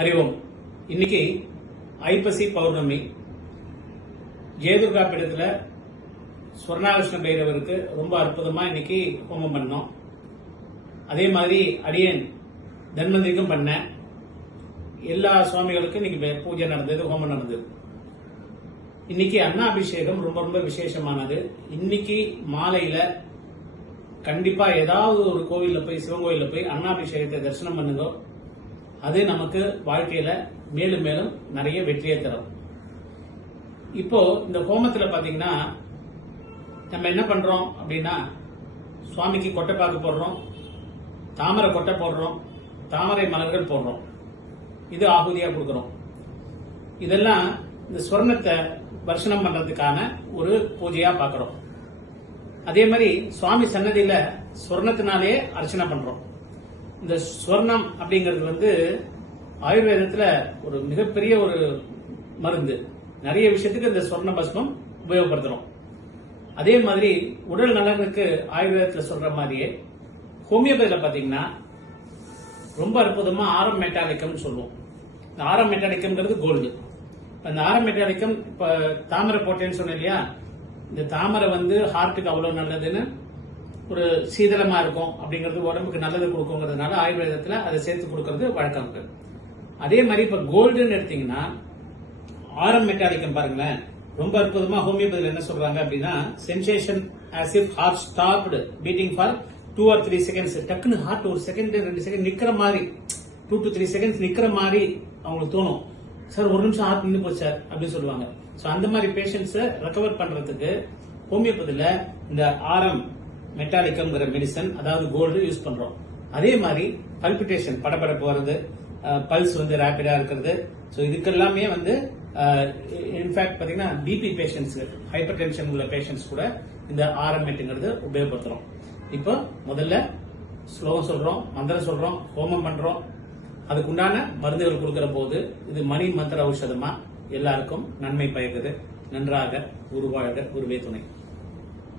ஹரி ஓம். இன்னைக்கு ஐப்பசி பௌர்ணமி. ஜெயதுர்கா பீடத்துல ஸ்வர்ணாகிருஷ்ண பைரவருக்கு ரொம்ப அற்புதமா இன்னைக்கு ஹோமம் பண்ணோம். அதே மாதிரி அடியேன் தன்வந்திரிக்கும் பண்ணேன். எல்லா சுவாமிகளுக்கும் இன்னைக்கு பூஜை நடந்தது, ஹோமம் நடந்தது. இன்னைக்கு அன்னாபிஷேகம் ரொம்ப ரொம்ப விசேஷமானது. இன்னைக்கு மாலையில கண்டிப்பா ஏதாவது ஒரு கோவில்ல போய், சிவன் கோயில்ல போய் அன்னாபிஷேகத்தை தரிசனம் பண்ணுங்க. அது நமக்கு வாழ்க்கையில மேலும் மேலும் நிறைய வெற்றியை தரும். இப்போ இந்த ஹோமத்துல பாத்தீங்கன்னா நம்ம என்ன பண்றோம் அப்படின்னா, சுவாமிக்கு கொட்டைப்பாக்கு போடுறோம், தாமரை கொட்டை போடுறோம், தாமரை மலர்கள் போடுறோம். இது ஆகுதியா கொடுக்கிறோம். இதெல்லாம் இந்த ஸ்வர்ணத்தை தரிசனம் பண்றதுக்கான ஒரு பூஜையா பாக்குறோம். அதே மாதிரி சுவாமி சன்னதியில ஸ்வர்ணத்தினாலே அர்ச்சனை பண்றோம். இந்த ஸ்வர்ணம் அப்படிங்கிறது ஆயுர்வேதத்துல ஒரு மிகப்பெரிய ஒரு மருந்து. நிறைய விஷயத்துக்கு இந்த ஸ்வர்ண பஸ்மம் உபயோகப்படுத்துறோம். அதே மாதிரி உடல் நலனுக்கு ஆயுர்வேதத்துல சொல்ற மாதிரியே ஹோமியோபதியில பாத்தீங்கன்னா ரொம்ப அற்புதமா ஆரம் மெட்டாலிக்கம் சொல்லுவோம். இந்த ஆரம் மெட்டாலிக்கம்ங்கிறது கோல்டு. அந்த ஆரம் மெட்டாலிக்கம் இப்ப தாமரை போட்டேன்னு சொன்னேன் இல்லையா, இந்த தாமரை ஹார்ட்டுக்கு அவ்வளவு நல்லதுன்னு, ஒரு சீதளமா இருக்கும் அப்படிங்கிறது, உடம்புக்கு நல்லது கொடுக்குங்கிறதுனால ஆயுர்வேதத்துல அதை சேர்த்து கொடுக்கறது வழக்கம் இருக்கு. அதே மாதிரி இப்ப கோல்டுன்னு எடுத்தீங்கன்னா ஆரம் மெட்டாலிக்கம் பாருங்களேன், ரொம்ப அற்புதமா ஹோமியோபதியில என்ன சொல்றாங்க அப்படின்னா, sensation as if heart stopped beating for 2 or 3 seconds. டக்குன்னு ஹார்ட் ஒரு செகண்ட் 2 செகண்ட் நிக்கிற மாதிரி, 2 to 3 செகண்ட்ஸ் நிக்கிற மாதிரி அவங்களுக்கு தோணும். சார் ஒரு நிமிஷம் ஹார்ட் நின்று போச்சு சார் அப்படின்னு சொல்லுவாங்க. சோ அந்த மாதிரி பேஷண்ட்ஸ் ரெக்கவர் பண்றதுக்கு ஹோமியோபதியில இந்த ஆரம் மெட்டாலிக்கம்ங்கிற மெடிசன், அதாவது கோல்டு யூஸ் பண்றோம். அதே மாதிரி பல்பிட்டேஷன், படபடப்பு வருது, பல்ஸ் ரேபிடா இருக்கிறது. சோ இதுக்கெல்லாமே இன்ஃபேக்ட் பாத்தீங்கன்னா பிபி பேஷண்ட்ஸ், ஹைப்பர் டென்ஷன் உள்ள பேஷண்ட்ஸ் கூட இந்த ஆரம் மெட்டுங்கிறது உபயோகப்படுத்துறோம். இப்போ முதல்ல ஸ்லோகம் சொல்றோம், மந்திரம் சொல்றோம், ஹோமம் பண்றோம். அதுக்குண்டான மருந்துகள் கொடுக்கிற போது இது மணி மந்திர ஔஷதமா எல்லாருக்கும் நன்மை பயக்குது. நன்றாக குருவாழ்க, குருவே துணை.